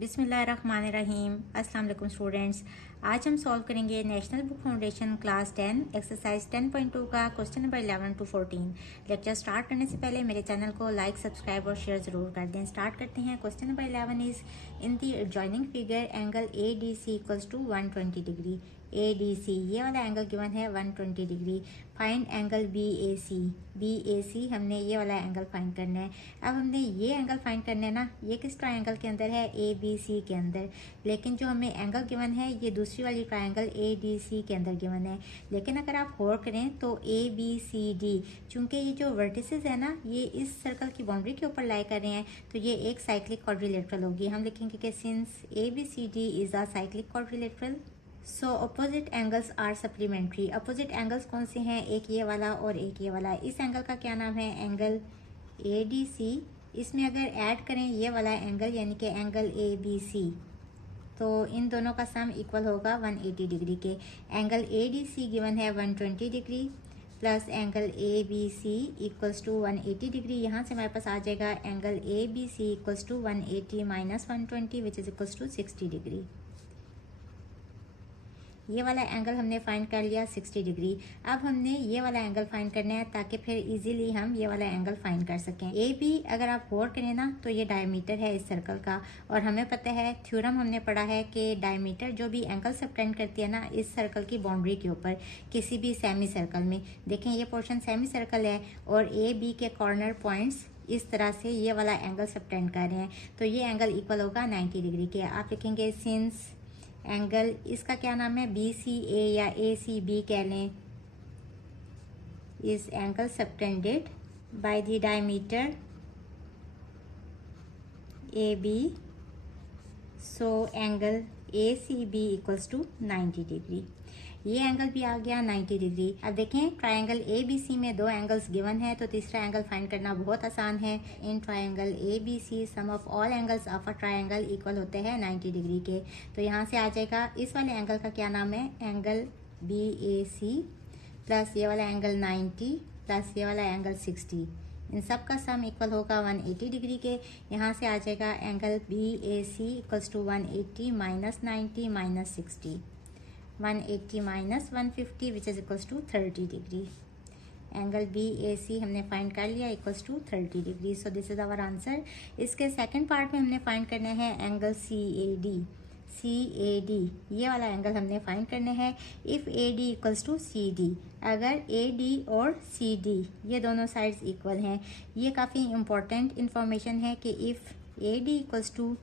बिस्मिल्लाहिर्रहमानिर्रहीम। अस्सलाम वालेकुम स्टूडेंट्स। आज हम सॉल्व करेंगे national book foundation class 10 exercise 10.2 का question number 11 to 14। Lecture start करने से पहले मेरे चैनल को लाइक, सब्सक्राइब और शेयर ज़रूर कर दें। स्टार्ट करते हैं। Question number 11 is in the adjoining figure angle A D C equals to 120 degree. A D C ये वाला एंगल गिवन है 120 degree. Find angle B A C. B A C हमने ये वाला एंगल फाइंड करना है। अब हमने ये एंगल फाइंड करना है ना, ये किस ट्रायंगल के अंदर है? ए बी सी के अंदर। लेकिन जो हमें एंगल गिवन है ये दूसरी वाली ट्रायंगल ए डी सी के अंदर गिवन है। लेकिन अगर आप गौर करें तो ए बी सी डी, चूंकि ये जो वर्टिसेस है ना ये इस सर्कल की बाउंड्री के ऊपर लाई कर रहे हैं, तो ये एक साइक्लिक क्वाड्रिलेटरल होगी। हम लिखेंगे कि since A B C D is a cyclic quadrilateral, so opposite angles are supplementary. Opposite angles कौन से हैं? एक ये वाला और एक ये वाला। इस एंगल का क्या नाम है? Angle A D C. इसमें अगर ऐड करें ये वाला एंगल यानी कि एंगल ए बी सी, तो इन दोनों का सम इक्वल होगा 180 डिग्री के। Angle A D C given है 120 degree plus angle A B C equals to 180 degree. यहाँ से हमारे पास आ जाएगा angle A B C equals to 180 minus 120 which is equals to 60 degree. ये वाला एंगल हमने फाइंड कर लिया 60 डिग्री। अब हमने ये वाला एंगल फाइंड करना है ताकि फिर इजीली हम ये वाला एंगल फाइंड कर सकें। ए बी अगर आप गौर करें ना तो ये डायमीटर है इस सर्कल का, और हमें पता है थ्योरम हमने पढ़ा है कि डायमीटर जो भी एंगल सबटेंड करती है ना इस सर्कल की बाउंड्री के ऊपर किसी भी सेमी सर्कल में। देखें ये पोर्शन सेमी सर्कल है और ए बी के कॉर्नर पॉइंट्स इस तरह से ये वाला एंगल सबटेंड कर रहे हैं, तो ये एंगल इक्वल होगा 90 डिग्री के। आप लिखेंगे सिंस एंगल, इसका क्या नाम है? बी सी ए या ए सी बी कह लें, इस angle subtended by the diameter A B, so angle A C B equals to 90 degree. ये एंगल भी आ गया 90 डिग्री। अब देखें ट्रायंगल ए बी सी में दो एंगल्स गिवन है, तो तीसरा एंगल फाइंड करना बहुत आसान है। In triangle A B C sum of all angles of a triangle equal होते हैं 90 डिग्री के। तो यहाँ से आ जाएगा इस वाले एंगल का क्या नाम है? Angle B A C plus ये वाला एंगल 90 प्लस ये वाला एंगल 60, इन सब का सम इक्वल होगा 180 डिग्री के। यहाँ से आ जाएगा angle B A C equals to 180 minus 90 minus 60, 180 minus 150 which is equals to 30 degree. Angle B A C हमने फाइंड कर लिया equals to 30 degree. So this is our answer. इसके सेकंड पार्ट में हमने फाइंड करना है angle C A D. C A D ये वाला एंगल हमने फाइंड करना है। If A D equals to C D, अगर ए डी और सी डी ये दोनों साइड्स इक्वल हैं, ये काफ़ी इंपॉर्टेंट इंफॉर्मेशन है कि if A D equals to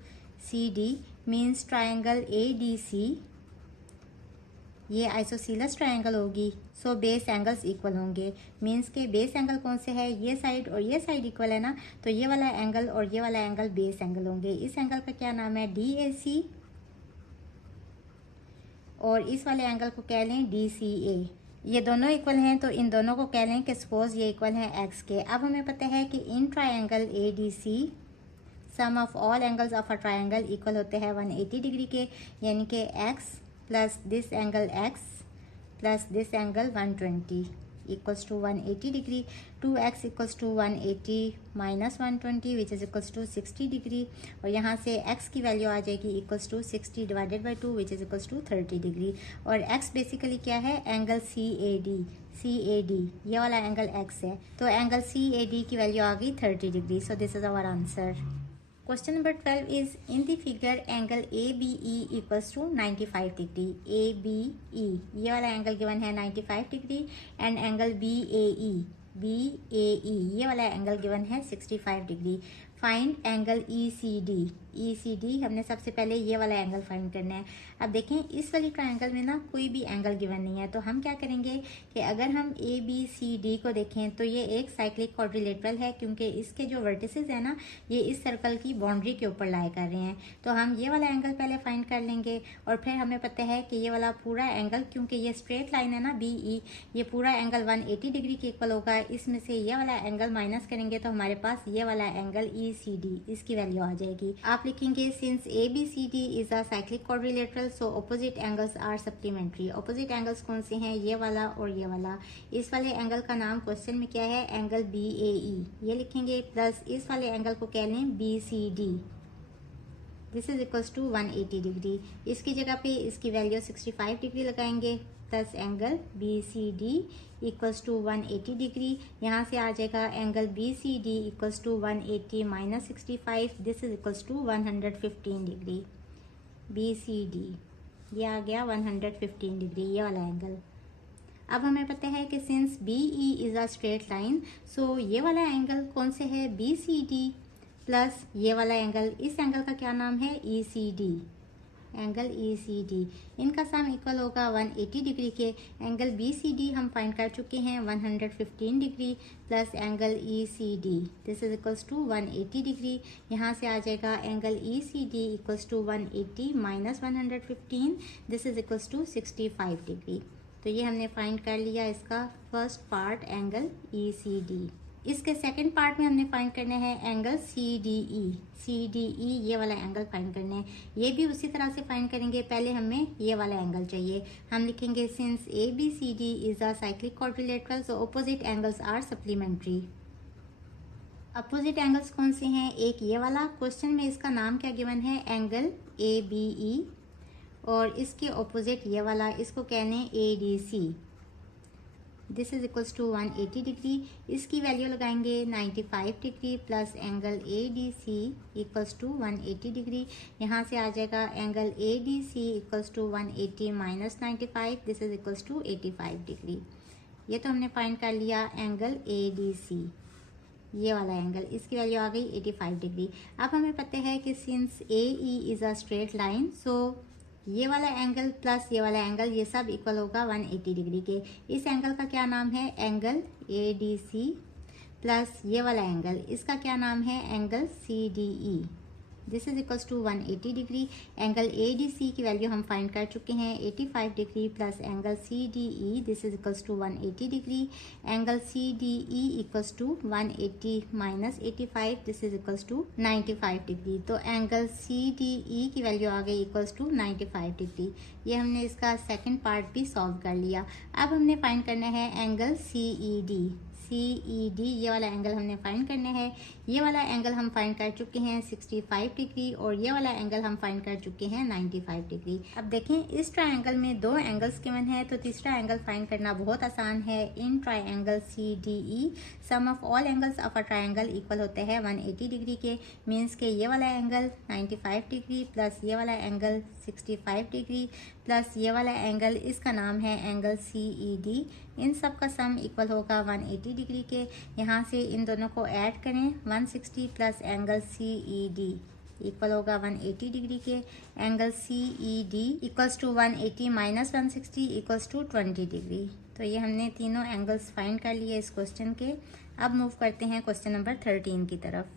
C D means triangle A D C ये आइसोसीलस ट्रायंगल होगी, सो बेस एंगल्स इक्वल होंगे। मीन्स के बेस एंगल कौन से है? ये साइड और ये साइड इक्वल है ना, तो ये वाला एंगल और ये वाला एंगल बेस एंगल होंगे। इस एंगल का क्या नाम है? डी ए सी, और इस वाले एंगल को कह लें डी सी ए। ये दोनों इक्वल हैं तो इन दोनों को कह लें कि सपोज ये इक्वल हैं एक्स के। अब हमें पता है कि in triangle A D C sum of all angles of a triangle equal होते हैं 180 डिग्री के, यानी कि x plus this angle x plus this angle 120 equals to 180 degree. 2x equals to 180 minus 120 which is equals to 60 degree, और यहाँ से x की value आ जाएगी equals to 60 divided by 2 which is equals to 30 degree. और x basically क्या है? Angle C A D. C A D ये वाला एंगल x है, तो एंगल सी ए डी की वैल्यू आ गई 30 degree. So this is our answer. Question number 12 is in the figure angle A B E equals to 95 degree. A B E ये वाला angle given है 95 degree and angle B A E ये वाला angle given है 65 degree. Find angle E C D. E C D हमने सबसे पहले ये वाला एंगल फाइंड करना है। अब देखें इस वाली ट्रायंगल में ना कोई भी एंगल गिवन नहीं है, तो हम क्या करेंगे कि अगर हम ए बी सी डी को देखें तो ये एक साइक्लिक क्वाड्रिलेटरल है, क्योंकि इसके जो वर्टिसेस है ना ये इस सर्कल की बाउंड्री के ऊपर लाई कर रहे हैं। तो हम ये वाला एंगल पहले फाइंड कर लेंगे, और फिर हमें पता है कि ये वाला पूरा एंगल, क्योंकि ये स्ट्रेट लाइन है ना बी ई, ये पूरा एंगल 180 डिग्री के इक्वल होगा। इसमें से ये वाला एंगल माइनस करेंगे तो हमारे पास ये वाला एंगल ई सी डी इसकी वैल्यू आ जाएगी। आप लिखेंगे since A B C D is a cyclic quadrilateral, so opposite angles are supplementary. Opposite angles कौन से हैं? ये वाला और ये वाला। इस वाले एंगल का नाम क्वेश्चन में क्या है? एंगल बी ए ई ये लिखेंगे, प्लस इस वाले एंगल को कह लें B C D. This is equals to 180 degree. इसकी जगह पे इसकी वैल्यू 65 डिग्री लगाएंगे, plus angle B C D equals to 180 degree. यहाँ से आ जाएगा angle B C D equals to 180 minus 65, this is equals to 115 degree. B C D ये आ गया 115 डिग्री, ये वाला एंगल। अब हमें पता है कि since B E is a straight line, so ये वाला एंगल कौन से है, बी सी डी प्लस ये वाला एंगल, इस एंगल का क्या नाम है, E C D, angle E C D. इनका सम इक्वल होगा 180 डिग्री के। एंगल बी सी डी हम फाइंड कर चुके हैं 115 degree plus angle E C D, this is equals to 180 degree. यहाँ से आ जाएगा angle E C D equals to 180 minus 115, this is equals to 65 degree. तो ये हमने फाइंड कर लिया इसका first part angle E C D. इसके सेकंड पार्ट में हमने फाइंड करना है angle C D E. C D E ये वाला एंगल फाइंड करना है, ये भी उसी तरह से फाइंड करेंगे। पहले हमें ये वाला एंगल चाहिए, हम लिखेंगे since A B C D is a cyclic quadrilateral, so opposite angles are supplementary. Opposite angles कौन से हैं, एक ये वाला, क्वेश्चन में इसका नाम क्या गिवन है, एंगल ए बी ई, और इसके ऑपोजिट ये वाला, इसको कहने A D C, this is equals to 180 degree. इसकी वैल्यू लगाएंगे 95 degree plus angle A D C equals to 180 degree. यहाँ से आ जाएगा angle A D C equals to 180 minus 95, this is equals to 85 degree. ये तो हमने फाइंड कर लिया एंगल ए डी सी, ये वाला एंगल, इसकी वैल्यू आ गई 85 डिग्री। अब हमें पता है कि since A E is a straight line, so ये वाला एंगल प्लस ये वाला एंगल ये सब इक्वल होगा 180 डिग्री के। इस एंगल का क्या नाम है, angle A D C plus ये वाला एंगल, इसका क्या नाम है, angle C D E, this is equals to 180 degree. Angle A D C की वैल्यू हम फाइंड कर चुके हैं 85 degree plus angle C D E, this is equals to 180 degree. Angle C D E equals to 180 minus 85, this is equals to 95 degree. तो angle C D ई की value आ गई equals to 95 degree. ये हमने इसका सेकेंड पार्ट भी solve कर लिया। अब हमने फाइंड करना है एंगल सी ई डी। सी ई डी ये वाला एंगल हमने फाइंड करना है। ये वाला एंगल हम फाइंड कर चुके हैं 65 डिग्री और ये वाला एंगल हम फाइंड कर चुके हैं 95 डिग्री। अब देखें इस ट्रायंगल में दो एंगल्स गिवन है, तो तीसरा एंगल फाइंड करना बहुत आसान है। In triangle C D E sum of all angles of a triangle equal होते हैं 180 डिग्री के। मीन्स के ये वाला एंगल 95 डिग्री प्लस ये वाला एंगल 65 डिग्री प्लस ये वाला एंगल, इसका नाम है एंगल सी ई डी। इन सब का सम इक्वल होगा 180 डिग्री के। यहाँ से इन दोनों को ऐड करें, 160 plus angle C E D equal होगा 180 डिग्री के। Angle C E D equals to 180 minus 160 equals to 20 degree. तो ये हमने तीनों एंगल्स फाइंड कर लिए इस क्वेश्चन के। अब मूव करते हैं क्वेश्चन नंबर 13 की तरफ।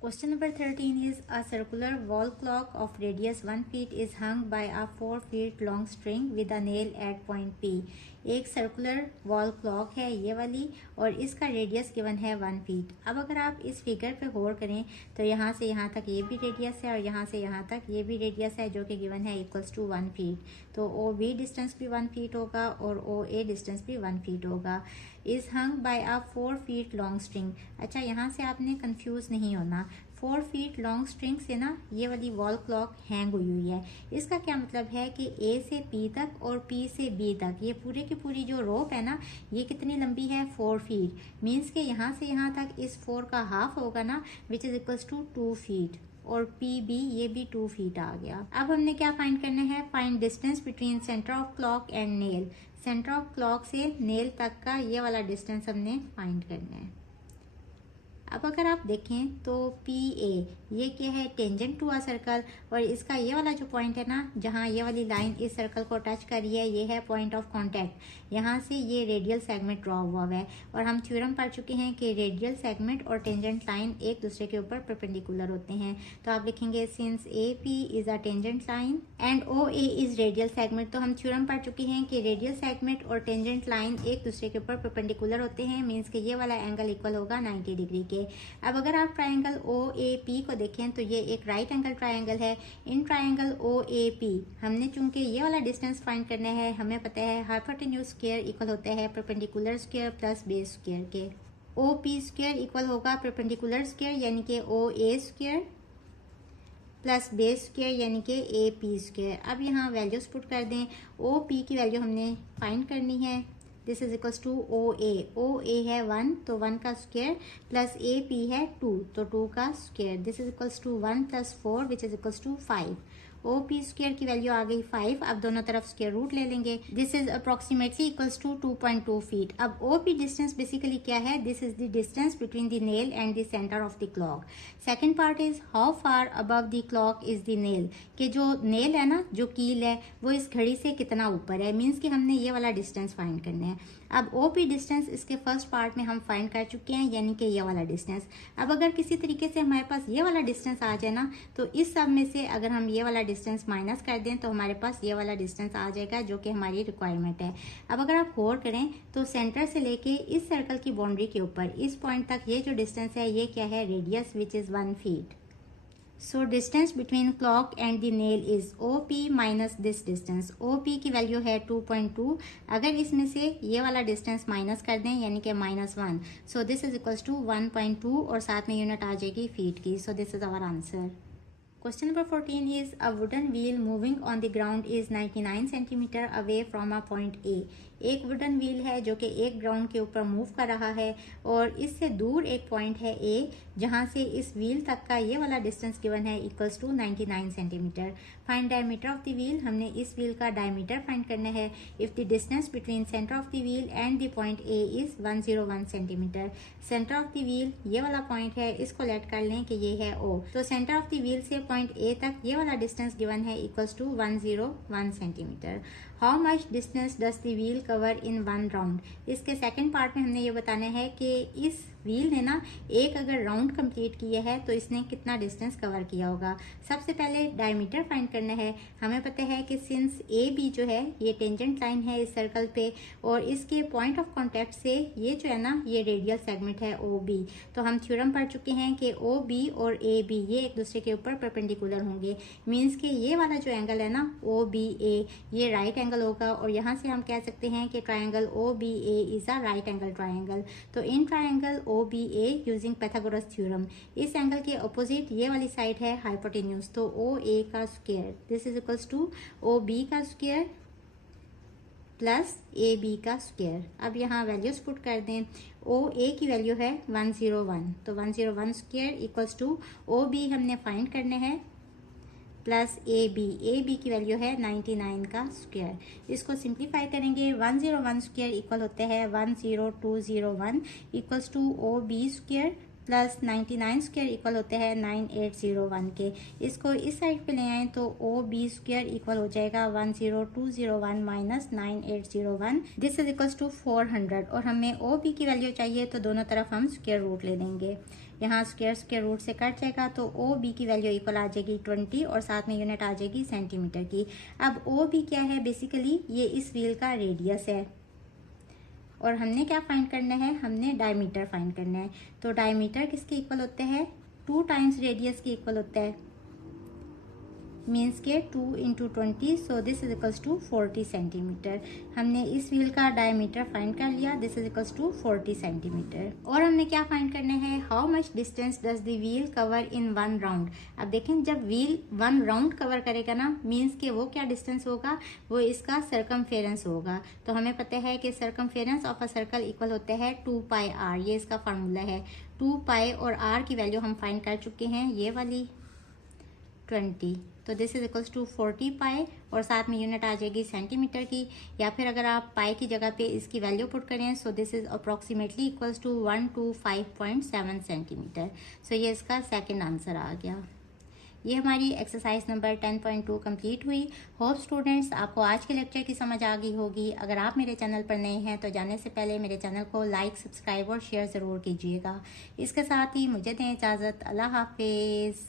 Question number 13 is a circular wall clock of radius 1 feet is hung by a 4 feet long string with a nail at point P. एक सर्कुलर वॉल क्लॉक है ये वाली और इसका रेडियस गिवन है 1 फीट। अब अगर आप इस फिगर पे गौर करें तो यहाँ से यहाँ तक ये भी रेडियस है और यहाँ से यहाँ तक ये भी रेडियस है जो कि गिवन है इक्वल्स टू 1 फीट। तो ओ बी डिस्टेंस भी 1 फीट होगा और ओ ए डिस्टेंस भी 1 फीट होगा। Is hung by a 4 feet long string. अच्छा, यहाँ से आपने कंफ्यूज नहीं होना। 4 फीट लॉन्ग स्ट्रिंग से ना ये वाली वॉल क्लॉक हैंग हुई है। इसका क्या मतलब है कि ए से पी तक और पी से बी तक ये पूरे की पूरी जो रोप है ना, ये कितनी लंबी है, 4 फीट। मीन्स के यहाँ से यहाँ तक इस 4 का हाफ होगा ना, which is equals to 2 feet. और पी बी ये भी 2 फीट आ गया। अब हमने क्या फाइंड करना है, find distance between centre of clock and nail. Centre of clock से नेल तक का ये वाला डिस्टेंस हमने फाइंड करना है। अब अगर आप देखें तो पी ए ये क्या है, टेंजेंट टू अ सर्कल, और इसका ये वाला जो पॉइंट है ना, जहाँ ये वाली लाइन इस सर्कल को टच कर रही है, ये है पॉइंट ऑफ कांटेक्ट। यहाँ से ये रेडियल सेगमेंट ड्रॉ हुआ है और हम थ्योरम पढ़ चुके हैं कि रेडियल सेगमेंट और टेंजेंट लाइन एक दूसरे के ऊपर परपेंडिकुलर होते हैं। तो आप लिखेंगे since A P is a tangent line and O A is radial segment. तो हम थ्योरम पढ़ चुके हैं कि रेडियल सेगमेंट और टेंजेंट लाइन एक दूसरे के ऊपर परपेंडिकुलर होते हैं। मीन्स कि ये वाला एंगल इक्वल होगा 90 डिग्री के। अब अगर आप ट्रायंगल ओ ए पी को देखें तो ये एक राइट एंगल ट्रायंगल है। In triangle O A P हमने चूंकि ये वाला डिस्टेंस फाइंड करना है, हमें पता है हाइपोटेन्यूज स्क्वायर इक्वल होता है perpendicular square plus base square के। ओ पी स्क्वायर इक्वल होगा परपेंडिकुलर स्क्वायर यानी कि ओ ए स्क्वायर प्लस बेस स्क्वायर यानी कि ए पी स्क्वायर। अब यहाँ वैल्यूज पुट कर दें। ओ पी की वैल्यू हमने फाइंड करनी है। This is equals to O A है 1 तो 1 का स्क्वायर प्लस ए पी है 2 तो 2 का square. This is equals to 1 plus 4 which is equals to 5। O P square की वैल्यू आ गई 5। अब दोनों तरफ स्क्वायर रूट ले लेंगे। This is approximately equals to 2.2 feet. अब ओ पी डिस्टेंस बेसिकली क्या है? This is the distance between the nail and the centre of the clock. Second part is how far above the clock is the nail, कि जो nail है ना, जो कील है, वो इस घड़ी से कितना ऊपर है। मीन्स कि हमने ये वाला डिस्टेंस फाइंड करना है। अब ओ पी डिस्टेंस इसके फर्स्ट पार्ट में हम फाइंड कर चुके हैं, यानी कि ये वाला डिस्टेंस। अब अगर किसी तरीके से हमारे पास ये वाला डिस्टेंस आ जाए ना, तो इस सब में से अगर हम ये वाला डिस्टेंस माइनस कर दें तो हमारे पास ये वाला डिस्टेंस आ जाएगा, जो कि हमारी रिक्वायरमेंट है। अब अगर आप गौर करें तो सेंटर से लेके इस सर्कल की बाउंड्री के ऊपर इस पॉइंट तक ये जो डिस्टेंस है, ये क्या है? Radius, which is 1 feet. So distance between clock and the nail is OP minus this distance. OP की वैल्यू है 2.2। अगर इसमें से ये वाला डिस्टेंस माइनस कर दें यानी कि -1, so this is equals to 1.2 और साथ में यूनिट आ जाएगी फीट की। So this is our answer. Question number 14 is a wooden wheel moving on the ground is 99 centimeter away from a point A. एक वुडन व्हील है जो कि एक ग्राउंड के ऊपर मूव कर रहा है और इससे दूर एक पॉइंट है ए, जहां से इस व्हील तक का ये वाला डिस्टेंस गिवन है equals to 99 centimetre. Find diameter of the wheel. हमने इस व्हील का डायमीटर फाइंड करना है। If the distance between centre of the wheel and the point A is 101 centimetre. Centre of the wheel ये वाला point है, इसको लेट कर लें कि ये है ओ। तो सेंटर ऑफ द व्हील से पॉइंट ए तक ये वाला डिस्टेंस गिवन है equals to 101 centimetre. How much distance does the wheel cover in 1 round. इसके सेकंड पार्ट में हमने ये बताना है कि इस व्हील ने ना एक अगर राउंड कंप्लीट किया है तो इसने कितना डिस्टेंस कवर किया होगा। सबसे पहले डायमीटर फाइंड करना है। हमें पता है कि सिंस ए बी जो है ये टेंजेंट लाइन है इस सर्कल पे और इसके पॉइंट ऑफ कांटेक्ट से ये जो है ना ये रेडियल सेगमेंट है ओ बी। तो हम थ्योरम पढ़ चुके हैं कि ओ बी और ए बी ये एक दूसरे के ऊपर परपेंडिकुलर होंगे। मीन्स कि ये वाला जो एंगल है ना ओ बी ए ये राइट एंगल होगा और यहाँ से हम कह सकते हैं कि triangle O B A is a right angle triangle. तो in triangle OBA using Pythagoras theorem इस एंगल के अपोजिट ये वाली साइड है हाइपोटेन्यूज। तो OA का square this is equals to OB का स्क्वायर प्लस AB का स्क्वायर। अब यहाँ वैल्यूज पुट कर दें। OA की वैल्यू है 101 तो 101 स्क्वायर इक्वल्स टू OB हमने फाइंड करने हैं प्लस AB की वैल्यू है 99 का स्क्वायर। इसको सिंप्लीफाई करेंगे 101 स्क्वायर इक्वल होते हैं 10201 equals to OB square plus 99 square इक्वल होते हैं 9801 के। इसको इस साइड पे ले आए तो OB स्क्वायर इक्वल हो जाएगा 10201 minus 9801 this is equals to 400 और हमें OB की वैल्यू चाहिए तो दोनों तरफ हम स्क्वायर रूट ले लेंगे। यहाँ स्क्वायर रूट से कट जाएगा तो OB की वैल्यू इक्वल आ जाएगी 20 और साथ में यूनिट आ जाएगी सेंटीमीटर की। अब OB क्या है? बेसिकली ये इस व्हील का रेडियस है और हमने क्या फाइंड करना है? हमने डायमीटर फाइंड करना है। तो डायमीटर किसके इक्वल होते हैं? 2 टाइम्स रेडियस के इक्वल होता है। मीन्स के 2 into 20 so this is equals to 40 centimetre. हमने इस व्हील का डायमीटर फाइंड कर लिया। This is equals to 40 centimetre. और हमने क्या फाइंड करना है? How much distance does the wheel cover in 1 round. अब देखें जब व्हील 1 राउंड कवर करेगा ना मीन्स के वो क्या डिस्टेंस होगा? वो इसका सर्कमफेरेंस होगा। तो हमें पता है कि circumference of a circle equal होता है 2 पाई आर। ये इसका फार्मूला है। 2 पाई और आर की वैल्यू हम फाइंड कर चुके हैं, ये वाली 20। तो दिस इज इक्वल्स टू 40 पाई और साथ में यूनिट आ जाएगी सेंटीमीटर की। या फिर अगर आप पाई की जगह पे इसकी वैल्यू पुट करें so this is approximately equals to 125.7 centimetre. So ये इसका सेकंड आंसर आ गया। ये हमारी एक्सरसाइज नंबर 10.2 कंप्लीट हुई। होप स्टूडेंट्स आपको आज के लेक्चर की समझ आ गई होगी। अगर आप मेरे चैनल पर नए हैं तो जाने से पहले मेरे चैनल को लाइक, सब्सक्राइब और शेयर ज़रूर कीजिएगा। इसके साथ ही मुझे दें इजाज़त। अल्लाह हाफिज़।